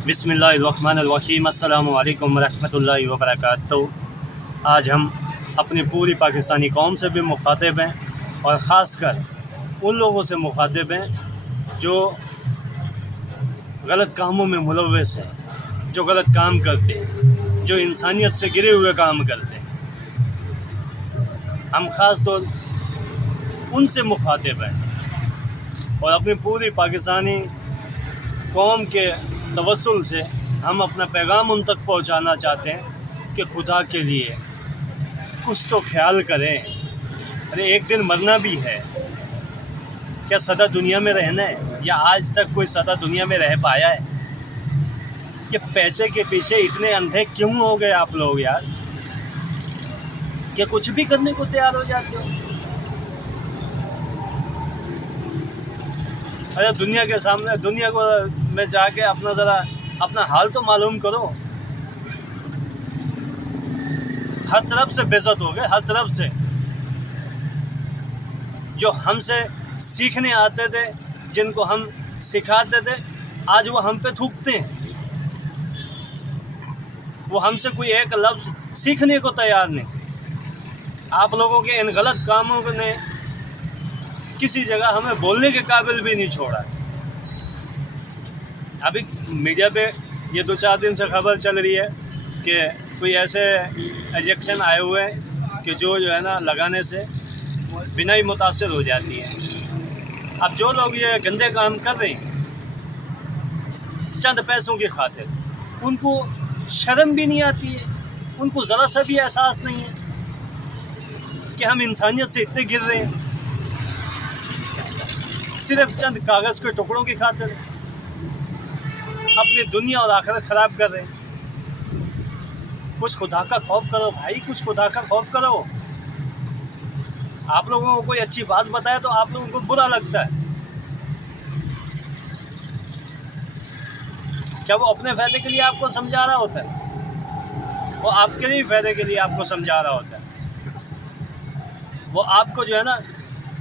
बिस्मिल्लाहिर्रहमानिर्रहीम अस्सलामु अलैकुम रहमतुल्लाहि व बरकातुहू। आज हम अपनी पूरी पाकिस्तानी कौम से भी मुखातिब हैं और ख़ासकर उन लोगों से मुखातिब हैं जो गलत कामों में मुलव्वस हैं, जो गलत काम करते हैं, जो इंसानियत से गिरे हुए काम करते हैं। हम ख़ास तौर उनसे मुखातिब हैं और अपनी पूरी पाकिस्तानी कौम के तवस्सुल से हम अपना पैगाम उन तक पहुंचाना चाहते हैं कि खुदा के लिए कुछ तो ख्याल करें। अरे एक दिन मरना भी है, क्या सदा दुनिया में रहना है? या आज तक कोई सदा दुनिया में रह पाया है? ये पैसे के पीछे इतने अंधे क्यों हो गए आप लोग यार? क्या कुछ भी करने को तैयार हो जाते हो? अरे दुनिया के सामने, दुनिया को में जाके अपना ज़रा अपना हाल तो मालूम करो। हर तरफ से बेइज्जत हो गए, हर तरफ से। जो हमसे सीखने आते थे, जिनको हम सिखाते थे, आज वो हम पे थूकते हैं। वो हमसे कोई एक लफ्ज़ सीखने को तैयार नहीं। आप लोगों के इन गलत कामों ने किसी जगह हमें बोलने के काबिल भी नहीं छोड़ा। अभी मीडिया पे ये 2-4 दिन से खबर चल रही है कि कोई ऐसे इंजेक्शन आए हुए हैं कि जो है ना लगाने से बिना ही मुतासिर हो जाती है। अब जो लोग ये गंदे काम कर रहे हैं चंद पैसों की खातिर, उनको शर्म भी नहीं आती है, उनको ज़रा सा भी एहसास नहीं है कि हम इंसानियत से इतने गिर रहे हैं सिर्फ चंद कागज़ के टुकड़ों की खातिर। अपनी दुनिया और आखिरत ख़राब कर रहे हैं। कुछ खुदा का खौफ करो भाई, कुछ खुदा का खौफ करो। आप लोगों को कोई अच्छी बात बताए तो आप लोगों को बुरा लगता है। क्या वो अपने फ़ायदे के लिए आपको समझा रहा होता है? वो आपके लिए फ़ायदे के लिए आपको समझा रहा होता है। वो आपको जो है ना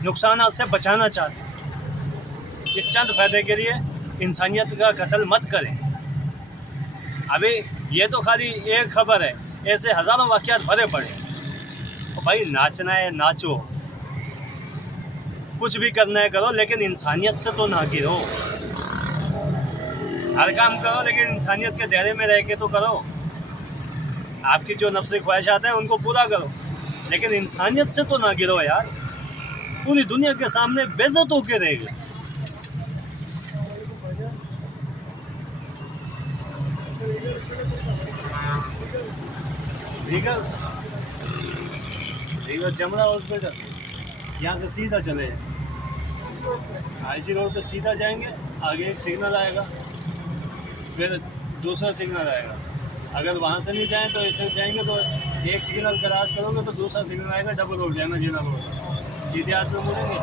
नुकसानात से बचाना चाहते हैं। ये चंद फ़ायदे के लिए इंसानियत का कत्ल मत करें। अभी ये तो खाली एक खबर है, ऐसे हज़ारों वाक़यात भरे पड़े। तो भाई नाचना है नाचो, कुछ भी करना है करो, लेकिन इंसानियत से तो ना गिरो। हर काम करो लेकिन इंसानियत के दायरे में रह के तो करो। आपकी जो नफ्सी ख्वाहिशात हैं उनको पूरा करो, लेकिन इंसानियत से तो ना गिरो यार। पूरी दुनिया के सामने बेइज्जत होके रहेगी। रीगर जमरा हॉस्पिटल यहाँ से सीधा चले आईसी रोड पे सीधा जाएंगे, आगे एक सिग्नल आएगा, फिर दूसरा सिग्नल आएगा। अगर वहाँ से नहीं जाएं तो ऐसे जाएंगे तो एक सिग्नल क्रॉस करोगे तो दूसरा सिग्नल आएगा, डबल रोड जाएगा जीना रोड। सीधे हाथ में मुड़ेंगे,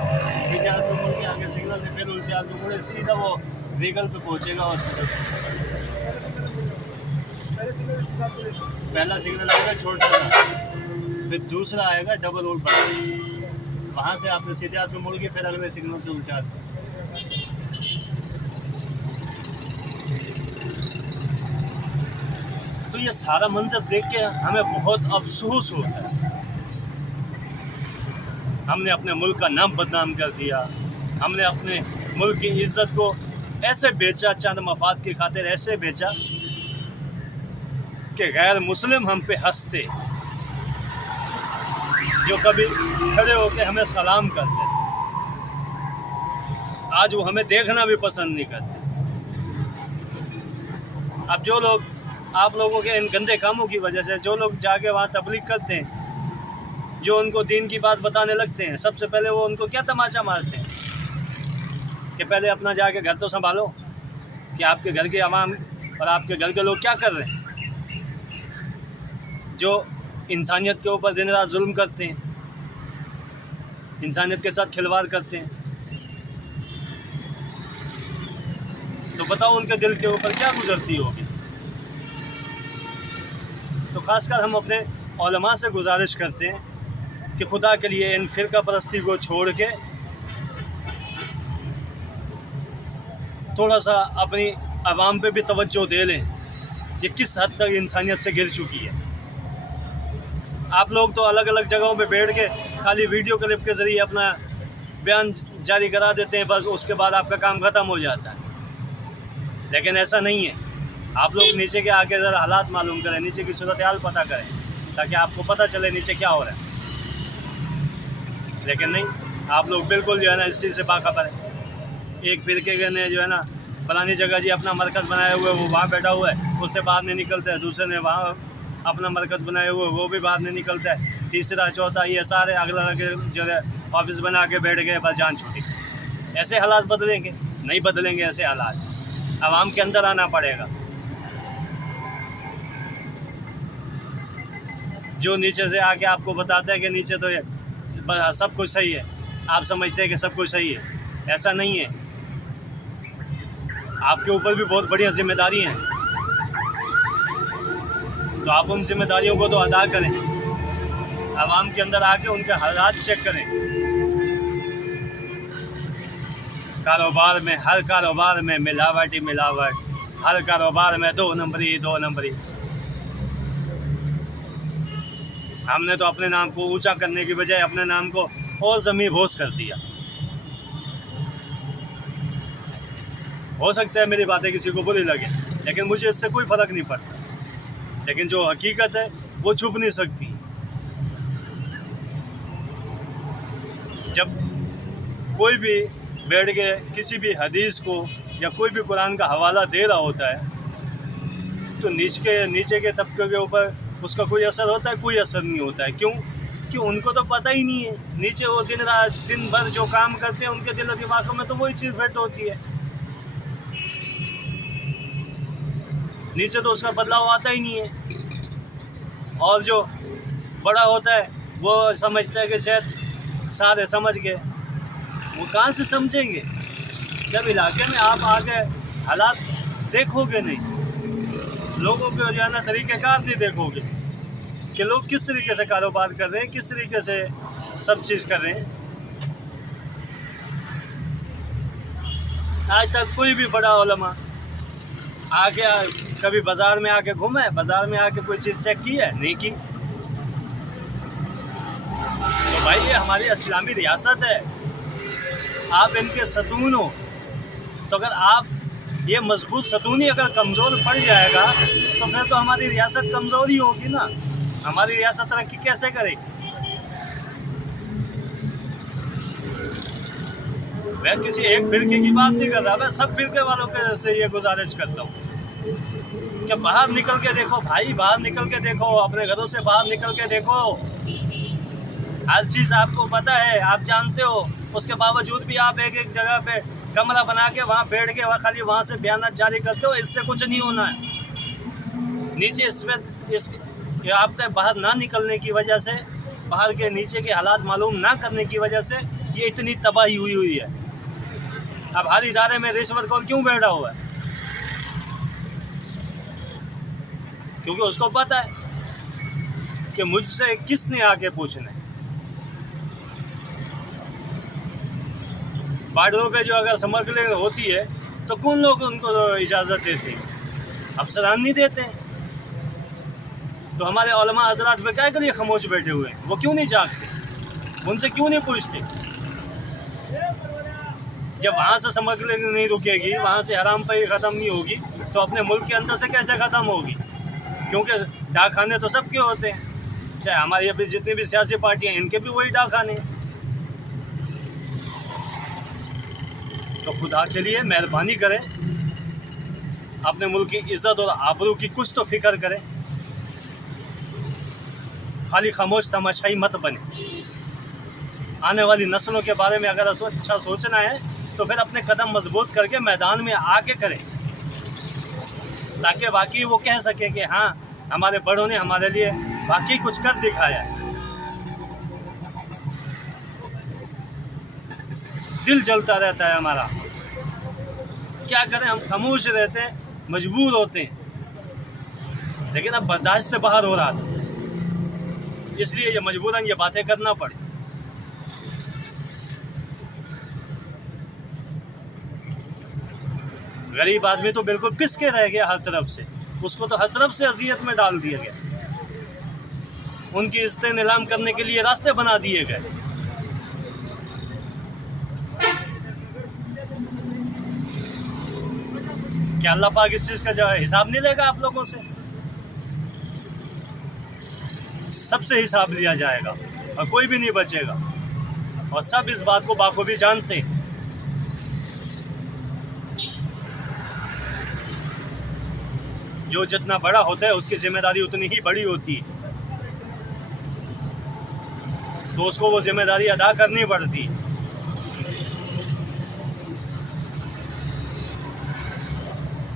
सीधे हाथ में मुड़ के आगे सिग्नल से फिर उल्टे हाथ में मुड़े सीधा वो रीगल पे पहुँचेगा हॉस्पिटल। पहला सिग्नल आएगा छोटा सा, फिर दूसरा आएगा डबल रोड पर। वहाँ से आपने सीधे हाथ में मुड़ के फिर अगले सिग्नल से उल्टा। तो ये सारा मंजर देख के हमें बहुत अफसोस होता है। हमने अपने मुल्क का नाम बदनाम कर दिया, हमने अपने मुल्क की इज्जत को ऐसे बेचा, चंद मफाद की खातिर ऐसे बेचा कि गैर मुस्लिम हम पे हंसते, जो कभी खड़े होकर हमें सलाम करते, आज वो हमें देखना भी पसंद नहीं करते। अब जो लोग, आप लोगों के इन गंदे कामों की वजह से जो लोग जाके वहाँ तबलीग करते हैं, जो उनको दीन की बात बताने लगते हैं, सबसे पहले वो उनको क्या तमाचा मारते हैं कि पहले अपना जाके घर तो संभालो कि आपके घर के अवाम और आपके घर के लोग क्या कर रहे हैं, जो इंसानियत के ऊपर दिन रात जुल्म करते हैं, इंसानियत के साथ खिलवाड़ करते हैं। तो बताओ उनके दिल के ऊपर क्या गुजरती होगी। तो खासकर हम अपने उलमा से गुजारिश करते हैं कि खुदा के लिए इन फ़िरका परस्ती को छोड़ के थोड़ा सा अपनी आवाम पे भी तवज्जो दे लें। ये किस हद तक इंसानियत से गिर चुकी है। आप लोग तो अलग अलग जगहों पे बैठ के खाली वीडियो क्लिप के ज़रिए अपना बयान जारी करा देते हैं, बस उसके बाद आपका काम ख़त्म हो जाता है। लेकिन ऐसा नहीं है। आप लोग नीचे के आके ज़रा हालात मालूम करें, नीचे की सूरत हाल पता करें, ताकि आपको पता चले नीचे क्या हो रहा है। लेकिन नहीं, आप लोग बिल्कुल जो है ना इस चीज़ से बाखबर है। एक फिरके ने जो है ना फलानी जगह जी अपना मरकज़ बनाया हुआ है, वो वहाँ बैठा हुआ है, उससे बाहर नहीं निकलता है। दूसरे ने वहाँ अपना मरकज़ बनाया हुआ है, वो भी बाहर नहीं निकलता है। तीसरा चौथा ये सारे अगला जो है ऑफिस बना के बैठ गए, बस जान छूटी। ऐसे हालात बदलेंगे? नहीं बदलेंगे ऐसे हालात। आवाम के अंदर आना पड़ेगा। जो नीचे से आके आपको बताता है कि नीचे तो सब कुछ सही है, आप समझते हैं कि सब कुछ सही है, ऐसा नहीं है। आपके ऊपर भी बहुत बढ़िया जिम्मेदारी हैं, तो आप उन जिम्मेदारियों को तो अदा करें। आवाम के अंदर आके उनके हालात चेक करें। कारोबार में, हर कारोबार में मिलावट ही मिलावट, हर कारोबार में 2 नंबरी। हमने तो अपने नाम को ऊंचा करने की बजाय अपने नाम को और ज़मीन बोस कर दिया। हो सकता है मेरी बातें किसी को बुरी लगे, लेकिन मुझे इससे कोई फ़र्क नहीं पड़ता। लेकिन जो हकीकत है वो छुप नहीं सकती। जब कोई भी बैठ के किसी भी हदीस को या कोई भी कुरान का हवाला दे रहा होता है, तो नीचे के तबके के ऊपर उसका कोई असर होता है? कोई असर नहीं होता है। क्यों? कि उनको तो पता ही नहीं है। नीचे वो दिन भर जो काम करते हैं, उनके दिल दिमाग में तो वही चीज़ फिट होती है। नीचे तो उसका बदलाव आता ही नहीं है। और जो बड़ा होता है वो समझता है कि शायद सारे समझ गए। वो कहाँ से समझेंगे जब इलाके में आप आके हालात देखोगे नहीं, लोगों के जो है ना तरीक़ेकार नहीं देखोगे कि लोग किस तरीके से कारोबार कर रहे हैं, किस तरीके से सब चीज़ कर रहे हैं। आज तक कोई भी बड़ा उलमा आके कभी बाज़ार में आके घूमा है? बाज़ार में आके कोई चीज़ चेक की है? नहीं की। तो भाई ये हमारी इस्लामी रियासत है, आप इनके सतून हो। तो अगर आप ये मजबूत सतून ही अगर कमज़ोर पड़ जाएगा तो फिर तो हमारी रियासत कमज़ोर ही होगी ना। हमारी रियासत तरक्की कैसे करेगी? मैं किसी एक फिरके की बात नहीं कर रहा, मैं सब फिरके वालों के से ये गुजारिश करता हूँ कि बाहर निकल के देखो भाई, बाहर निकल के देखो, अपने घरों से बाहर निकल के देखो। हर चीज़ आपको पता है, आप जानते हो, उसके बावजूद भी आप एक जगह पे कमरा बना के वहाँ बैठ के खाली वहाँ से बयान जारी करते हो। इससे कुछ नहीं होना है। नीचे इसमें आपके बाहर ना निकलने की वजह से, बाहर के नीचे के हालात मालूम ना करने की वजह से ये इतनी तबाही हुई है। अब हर इदारे में रिश्वत कौन क्यों बैठा हुआ है? क्योंकि उसको पता है कि मुझसे किसने आके पूछना है। बॉर्डरों पे जो अगर स्मगलिंग होती है तो कौन लोग उनको इजाज़त देते हैं? अफसरान नहीं देते हैं। तो हमारे उलमा हजरात पे क्या के लिए खामोश बैठे हुए हैं? वो क्यों नहीं जागते? उनसे क्यों नहीं पूछते? जब वहाँ से स्मगलिंग नहीं रुकेगी, वहाँ से हराम पे ख़त्म नहीं होगी, तो अपने मुल्क के अंदर से कैसे ख़त्म होगी? क्योंकि डाकखाने तो सबके होते हैं, चाहे हमारी अभी जितनी भी सियासी पार्टियाँ हैं, इनके भी वही डाकखाने हैं। तो खुदा के लिए मेहरबानी करें, अपने मुल्क की इज़्ज़त और आबरू की कुछ तो फिक्र करें। खाली खामोश तमाशाई मत बने। आने वाली नस्लों के बारे में अगर अच्छा सोचना है तो फिर अपने कदम मजबूत करके मैदान में आके करें, ताकि वाकई वो कह सके कि हाँ, हमारे बड़ों ने हमारे लिए वाकई कुछ कर दिखाया है। दिल जलता रहता है हमारा, क्या करें, हम खामोश रहते हैं, मजबूर होते हैं। लेकिन अब बर्दाश्त से बाहर हो रहा था, इसलिए ये मजबूरन ये बातें करना पड़ी। गरीब आदमी तो बिल्कुल पिस के रह गया हर तरफ से, उसको तो हर तरफ से अजियत में डाल दिया गया। उनकी इज्जतें नीलाम करने के लिए रास्ते बना दिए गए। क्या अल्लाह पाक इस चीज़ का जो हिसाब नहीं लेगा आप लोगों से? सबसे हिसाब लिया जाएगा और कोई भी नहीं बचेगा, और सब इस बात को बाखूबी जानते हैं। जो जितना बड़ा होता है उसकी जिम्मेदारी उतनी ही बड़ी होती है, तो उसको वो जिम्मेदारी अदा करनी पड़ती है।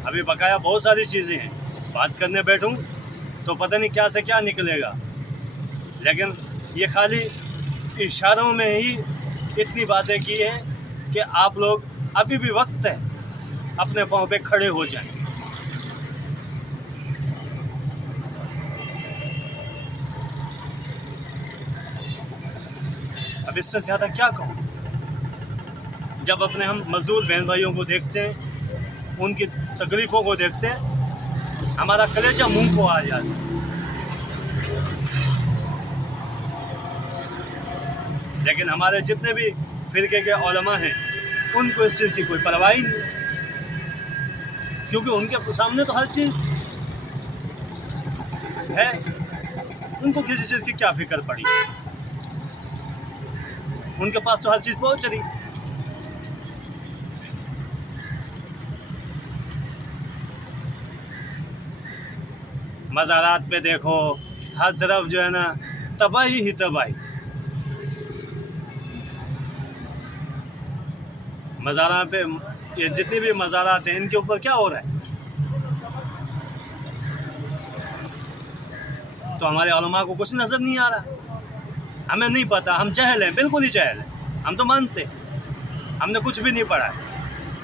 अभी बकाया बहुत सारी चीज़ें हैं, बात करने बैठूं तो पता नहीं क्या से क्या निकलेगा, लेकिन ये खाली इशारों में ही इतनी बातें की है कि आप लोग अभी भी वक्त है अपने पाँव पे खड़े हो जाएं। अब इससे ज़्यादा क्या कहूँ। जब अपने हम मजदूर बहन भाइयों को देखते हैं, उनकी तकलीफ़ों को देखते हैं, हमारा कलेजा मुंह को आ जाता है। लेकिन हमारे जितने भी फिरके के उलमा हैं, उनको इस चीज़ की कोई परवाह ही नहीं, क्योंकि उनके सामने तो हर चीज़ है, उनको किसी चीज़ की क्या फिक्र पड़ी, उनके पास तो हर चीज़ पहुंच रही। मज़ारात पे देखो, हर तरफ जो है ना तबाही ही तबाही। मज़ारा पे ये जितने भी मज़ारात हैं, इनके ऊपर क्या हो रहा है? तो हमारे उलमा को कुछ नज़र नहीं आ रहा, हमें नहीं पता, हम जहल हैं, बिल्कुल ही जहल हैं। हम तो मानते, हमने कुछ भी नहीं पढ़ा है,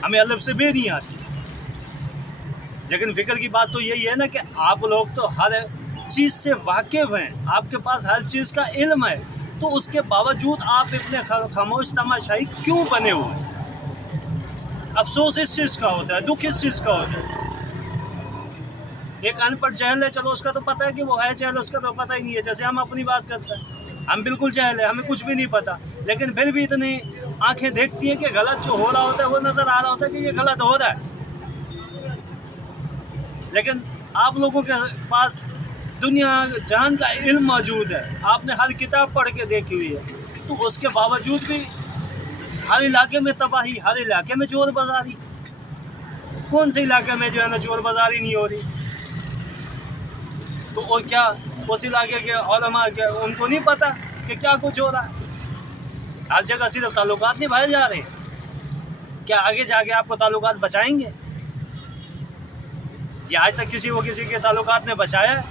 हमें अलफ से बे नहीं आती। लेकिन फिक्र की बात तो यही है ना कि आप लोग तो हर चीज़ से वाकिफ़ हैं, आपके पास हर चीज़ का इल्म है, तो उसके बावजूद आप इतने खामोश तमाशाई क्यों बने हुए हैं? अफसोस इस चीज़ का होता है, दुख इस चीज़ का होता है। एक अनपढ़ जहल है, चलो उसका तो पता है कि वो है जहल, उसका तो पता ही नहीं है। जैसे हम अपनी बात करते हैं, हम बिल्कुल जहल है, हमें कुछ भी नहीं पता, लेकिन फिर भी इतनी आंखें देखती है कि गलत जो हो रहा होता है वो नज़र आ रहा होता है कि ये गलत हो रहा है। लेकिन आप लोगों के पास दुनिया जहान का इल्म मौजूद है, आपने हर किताब पढ़ के देखी हुई है, तो उसके बावजूद भी हर इलाके में तबाही, हर इलाके में चोर बाजारी। कौन से इलाके में जो है ना चोर बाजारी नहीं हो रही? तो और क्या उस इलाके के उलमा के उनको नहीं पता कि क्या कुछ हो रहा है? हर जगह सिर्फ ताल्लुकात निभाए जा रहे हैं। क्या आगे जाके आपको ताल्लुकात बचाएंगे? ये आज तक किसी को किसी के ताल्लुकात ने बचाया है?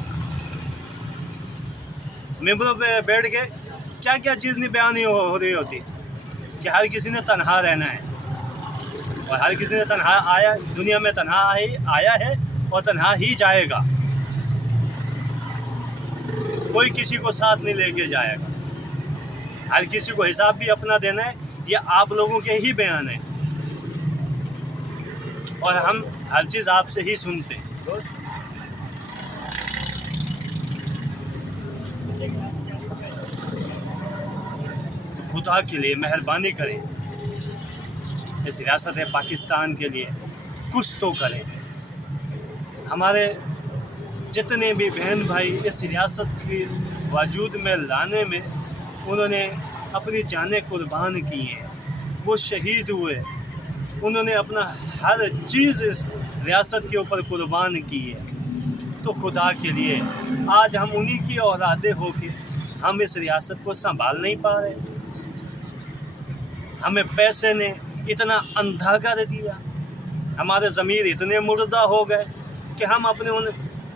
मेंबरों पे बैठ के क्या क्या चीज़ नहीं बयान हो रही होती कि हर किसी ने तन्हा रहना है, और हर किसी ने तन्हा आया, दुनिया में तन्हा आया है और तन्हा ही जाएगा। कोई किसी को साथ नहीं लेके जाएगा, हर किसी को हिसाब भी अपना देना है। ये आप लोगों के ही बयान है, और हम हर चीज़ आपसे ही सुनते हैं। खुदा के लिए मेहरबानी करें, इस रियासत पाकिस्तान के लिए कुछ तो करें। हमारे जितने भी बहन भाई इस रियासत की वजूद में लाने में उन्होंने अपनी जानें कुर्बान की हैं, वो शहीद हुए, उन्होंने अपना हर चीज़ इस रियासत के ऊपर कुर्बान की है। तो खुदा के लिए आज हम उन्हीं की औलादे होके हम इस रियासत को संभाल नहीं पा रहे। हमें पैसे ने इतना अंधा कर दिया, हमारे ज़मीर इतने मुर्दा हो गए कि हम अपने उन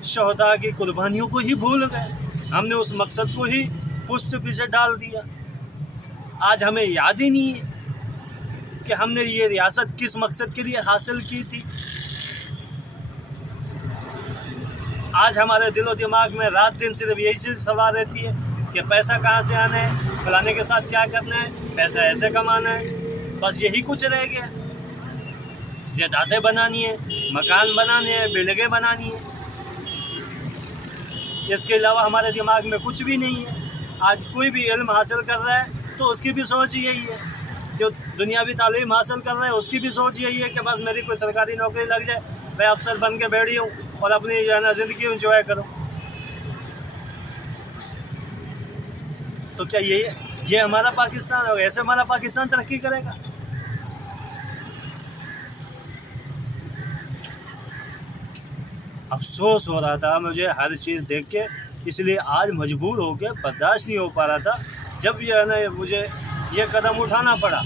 शहदा की कुर्बानियों को ही भूल गए। हमने उस मकसद को ही पुश्त पीछे डाल दिया। आज हमें याद ही नहीं है कि हमने ये रियासत किस मकसद के लिए हासिल की थी। आज हमारे दिलो दिमाग में रात दिन सिर्फ यही चीज़ सवार रहती है कि पैसा कहाँ से आना है, फलाने के साथ क्या करना है, पैसा ऐसे कमाना है, बस यही कुछ रह गया। जायदादें बनानी है, मकान बनाने हैं, बिल्डिंगें बनानी है। इसके अलावा हमारे दिमाग में कुछ भी नहीं है। आज कोई भी इल्म हासिल कर रहा है तो उसकी भी सोच यही है, जो दुनियावी तालीम हासिल कर रहा है उसकी भी सोच यही है कि बस मेरी कोई सरकारी नौकरी लग जाए, मैं अफसर बन के बैठी हूँ और अपनी जो है ना ज़िंदगी इंजॉय करूँ। तो क्या ये हमारा पाकिस्तान होगा? ऐसे हमारा पाकिस्तान तरक्की करेगा? अफसोस हो रहा था मुझे हर चीज़ देख के, इसलिए आज मजबूर हो के बर्दाश्त नहीं हो पा रहा था। जब ये है ना मुझे ये कदम उठाना पड़ा,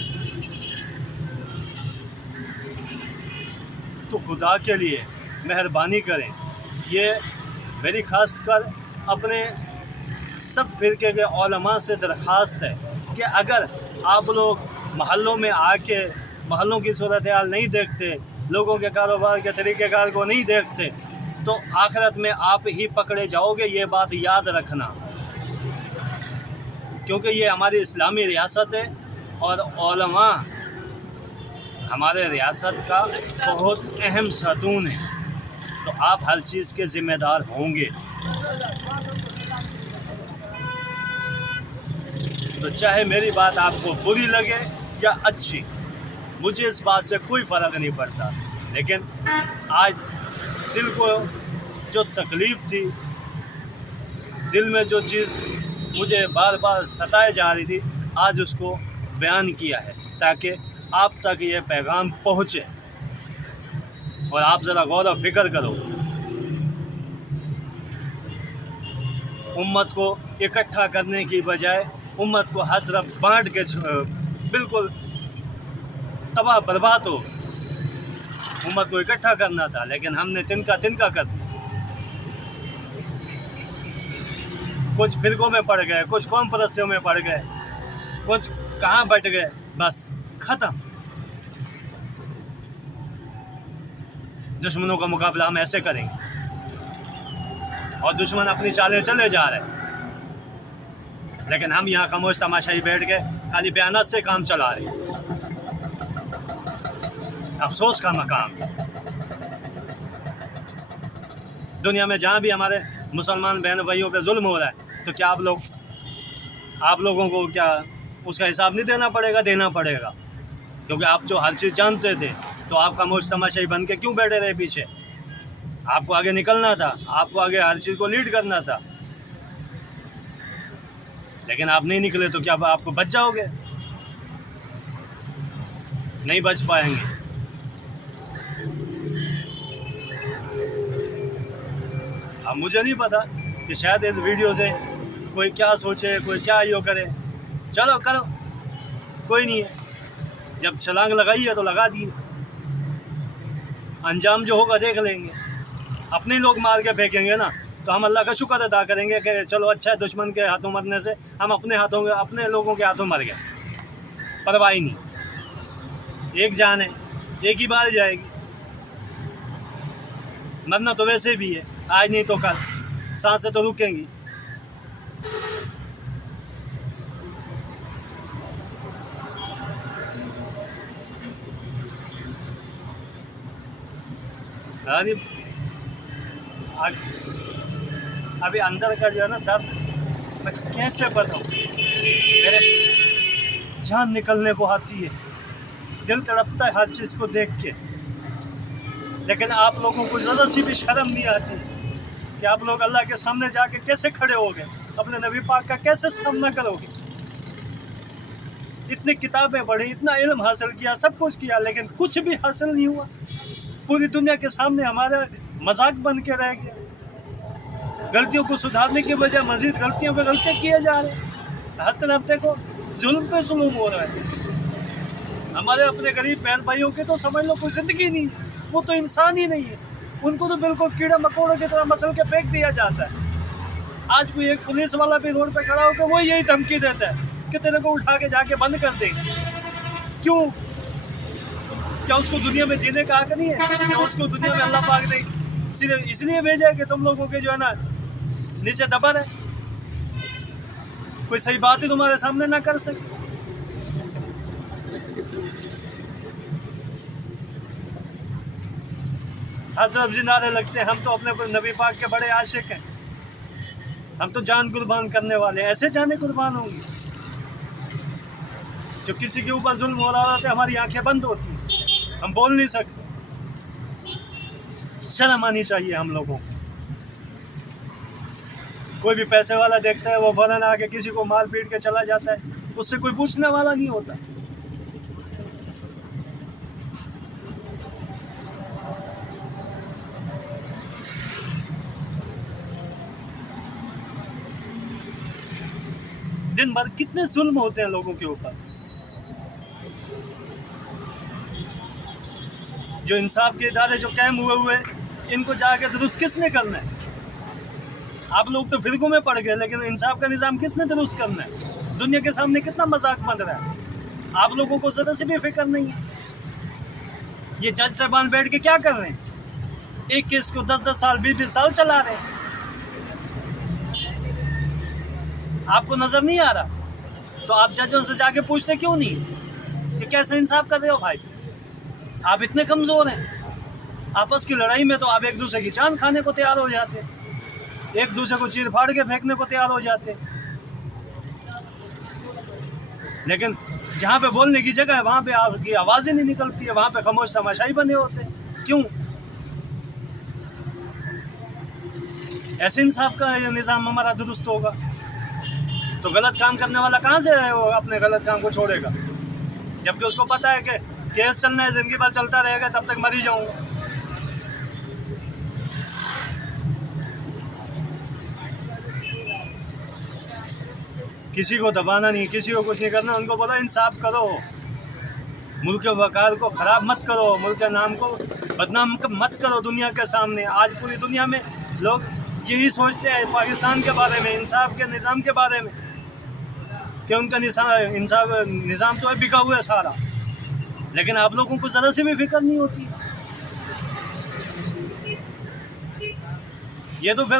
तो खुदा के लिए मेहरबानी करें, ये मेरी खासकर अपने सब फ़िरके के उलमा से दरख्वास्त है कि अगर आप लोग महल्लों में आके महल्लों की सूरत हाल नहीं देखते, लोगों के कारोबार के तरीक़ेकार को नहीं देखते, तो आखिरत में आप ही पकड़े जाओगे। ये बात याद रखना, क्योंकि ये हमारी इस्लामी रियासत है और उलमा हमारे रियासत का बहुत अहम सतून है। तो आप हर चीज़ के ज़िम्मेदार होंगे। तो चाहे मेरी बात आपको बुरी लगे या अच्छी, मुझे इस बात से कोई फ़र्क नहीं पड़ता। लेकिन आज दिल को जो तकलीफ़ थी, दिल में जो चीज़ मुझे बार बार सताए जा रही थी, आज उसको बयान किया है ताकि आप तक ये पैगाम पहुँचे और आप ज़रा गौर व फिक्र करो। उम्मत को इकट्ठा करने की बजाय उम्मत को हर तरफ बांट के बिल्कुल तबाह बर्बाद हो। उम्मत को इकट्ठा करना था, लेकिन हमने तिनका तिनका कर दिया। कुछ फिरकों में पड़ गए, कुछ कौम परस्तियों में पड़ गए, कुछ कहाँ बट गए, बस ख़त्म। दुश्मनों का मुकाबला हम ऐसे करेंगे और दुश्मन अपनी चालें चले जा रहे हैं, लेकिन हम यहाँ खामोश तमाशाई बैठ के खाली बयानात से काम चला रहे हैं। अफसोस का मकाम। दुनिया में जहाँ भी हमारे मुसलमान बहन भाइयों पे जुल्म हो रहा है, तो क्या आप लोगों को क्या उसका हिसाब नहीं देना पड़ेगा? देना पड़ेगा, क्योंकि आप जो हर चीज़ जानते थे, तो आप खामोश तमाशाई बन के क्यों बैठे रहे पीछे? आपको आगे निकलना था, आपको आगे हर चीज़ को लीड करना था, लेकिन आप नहीं निकले। तो क्या आपको बच जाओगे? नहीं बच पाएंगे। अब मुझे नहीं पता कि शायद इस वीडियो से कोई क्या सोचे, कोई क्या यो करे। चलो करो, कोई नहीं है। जब छलांग लगाई है तो लगा दी, अंजाम जो होगा देख लेंगे। अपने लोग मार के फेंकेंगे ना, तो हम अल्लाह का शुक्र अदा करेंगे कि चलो अच्छा है, दुश्मन के हाथों मरने से हम अपने लोगों के हाथों मर गए, परवाह ही नहीं। एक जान है, एक ही बार जाएगी। मरना तो वैसे भी है, आज नहीं तो कल, सांसें तो रुकेंगी। अभी अंदर का जो है ना दर्द मैं कैसे बताऊँ, मेरे जान निकलने को आती है, दिल तड़पता है हर चीज़ को देख के। लेकिन आप लोगों को ज़रा सी भी शर्म नहीं आती कि आप लोग अल्लाह के सामने जाके कैसे खड़े होगे, अपने नबी पाक का कैसे सामना करोगे। इतनी किताबें पढ़ी, इतना इल्म हासिल किया, सब कुछ किया, लेकिन कुछ भी हासिल नहीं हुआ। पूरी दुनिया के सामने हमारा मजाक बन के रह गया। गलतियों को सुधारने के बजाय मजीद गलतियों पे गलतियाँ किए जा रहे हैं। हर तरफ देखो जुल्म पे जुल्म हो रहा है। हमारे अपने गरीब बहन भाइयों के तो समझ लो कोई ज़िंदगी नहीं है, वो तो इंसान ही नहीं है। उनको तो बिल्कुल कीड़ा मकोड़ों की तरह मसल के फेंक दिया जाता है। आज कोई एक पुलिस वाला भी रोड पे खड़ा होकर वो यही धमकी देता है कि तेरे को उठा के जाके बंद कर देंगे। क्यों? क्या उसको दुनिया में जीने का हक नहीं है? क्या उसको दुनिया में अल्लाह पाक ने इसलिए भेजा है कि तुम लोगों के जो है ना नीचे दबा रहे, कोई सही बात ही तुम्हारे सामने ना कर सके। हर तरफ जिनारे लगते हैं, हम तो अपने नबी पाक के बड़े आशिक हैं, हम तो जान कुर्बान करने वाले हैं। ऐसे जाने कुर्बान होंगी? जो किसी के ऊपर जुल्म हो रहा होता है हमारी आंखें बंद होती हैं, हम बोल नहीं सकते। शर्म आनी चाहिए हम लोगों को। कोई भी पैसे वाला देखता है वो फौरन आके किसी को मार पीट के चला जाता है, उससे कोई पूछने वाला नहीं होता। दिन भर कितने जुल्म होते हैं लोगों के ऊपर। जो इंसाफ के इदारे जो कायम हुए इनको जाके दुरुस्त किसने करना है? आप लोग तो फिरकों में पड़ गए, लेकिन इंसाफ का निज़ाम किसने दुरुस्त करना है? दुनिया के सामने कितना मजाक बन रहा है, आप लोगों को ज़रा से भी फिक्र नहीं है। ये जज साहबान बैठ के क्या कर रहे हैं? एक केस को 10-10 साल 20-20 साल चला रहे हैं। आपको नजर नहीं आ रहा? तो आप जजों से जाके पूछते क्यों नहीं कि कैसे इंसाफ कर रहे हो भाई? आप इतने कमजोर हैं। आपस की लड़ाई में तो आप एक दूसरे की जान खाने को तैयार हो जाते, एक दूसरे को चीर फाड़ के फेंकने को तैयार हो जाते। लेकिन जहाँ पे बोलने की जगह है वहाँ पे आपकी आवाज़ ही नहीं निकलती है, वहाँ पे खामोश तमाशाई बने होते। क्यों? ऐसे इंसाफ का निज़ाम हमारा दुरुस्त होगा तो गलत काम करने वाला कहाँ से वो अपने गलत काम को छोड़ेगा? जबकि उसको पता है कि केस चलना है, जिंदगी भर चलता रहेगा, तब तक मर ही जाऊंगा। किसी को दबाना नहीं, किसी को कुछ नहीं करना, उनको बोलो इंसाफ करो, मुल्क के वक़ार को ख़राब मत करो, मुल्क के नाम को बदनाम मत करो दुनिया के सामने। आज पूरी दुनिया में लोग यही सोचते हैं पाकिस्तान के बारे में, इंसाफ के निज़ाम के बारे में, कि उनका निज़ाम तो है बिका हुआ है सारा, लेकिन आप लोगों को ज़रा से भी फिक्र नहीं होती। ये तो फिर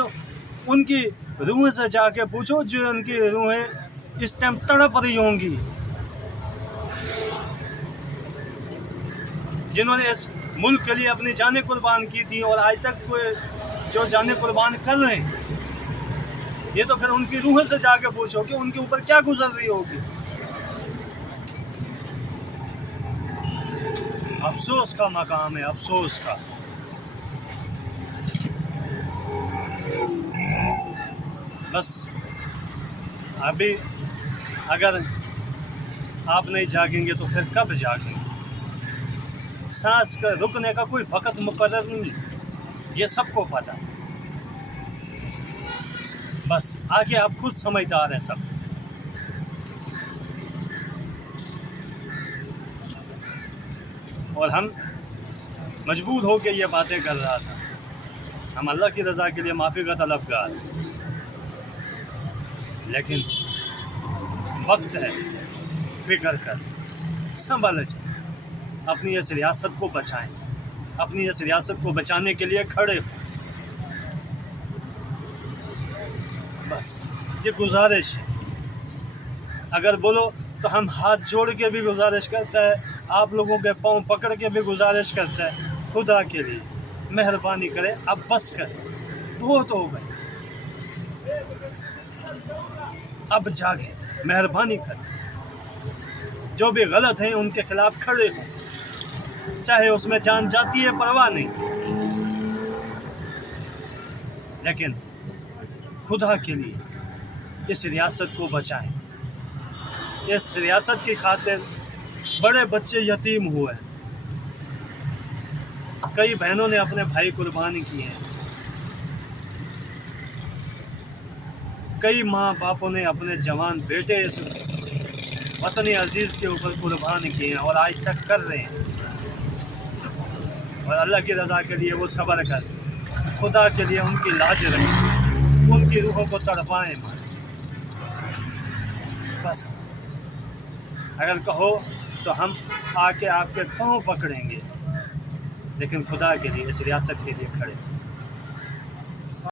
उनकी रूह से जाके पूछो, जो उनकी रूहें इस टाइम तड़प रही होंगी, जिन्होंने इस मुल्क के लिए अपनी जानें कुर्बान की थी और आज तक कोई जो जानें कुर्बान कर रहे हैं। ये तो फिर उनकी रूह से जाके पूछो कि उनके ऊपर क्या गुजर रही होगी। अफसोस का मकाम है, अफसोस का। बस अभी अगर आप नहीं जागेंगे तो फिर कब जागेंगे? सांस का रुकने का कोई वक़्त मुकर्रर नहीं, ये सबको पता। बस आगे आप खुद समझदार हैं सब। और हम मजबूर होकर ये बातें कर रहा था। हम अल्लाह की रज़ा के लिए माफ़ी का तलबगार, लेकिन वक्त है फिक्र कर, संभल जाए, अपनी इस रियासत को बचाएं, अपनी इस रियासत को बचाने के लिए खड़े हो। बस ये गुजारिश है। अगर बोलो तो हम हाथ जोड़ के भी गुजारिश करते हैं, आप लोगों के पाँव पकड़ के भी गुजारिश करते हैं, खुदा के लिए मेहरबानी करें, अब बस करें, बहुत हो गए, अब जागे, मेहरबानी करें। जो भी गलत है उनके खिलाफ खड़े हो, चाहे उसमें जान जाती है परवाह नहीं, लेकिन खुदा के लिए इस रियासत को बचाएं। इस रियासत की खातिर बड़े बच्चे यतीम हुए, कई बहनों ने अपने भाई कुर्बानी किए हैं, कई माँ बापों ने अपने जवान बेटे इस वतन अजीज़ के ऊपर कुर्बान किए हैं और आज तक कर रहे हैं। और अल्लाह की रज़ा के लिए वो सब्र कर, खुदा के लिए उनकी लाज रखें, उनकी रूहों को तड़पाएं। बस अगर कहो तो हम आके आपके पाँव पकड़ेंगे, लेकिन खुदा के लिए इस रियासत के लिए खड़े।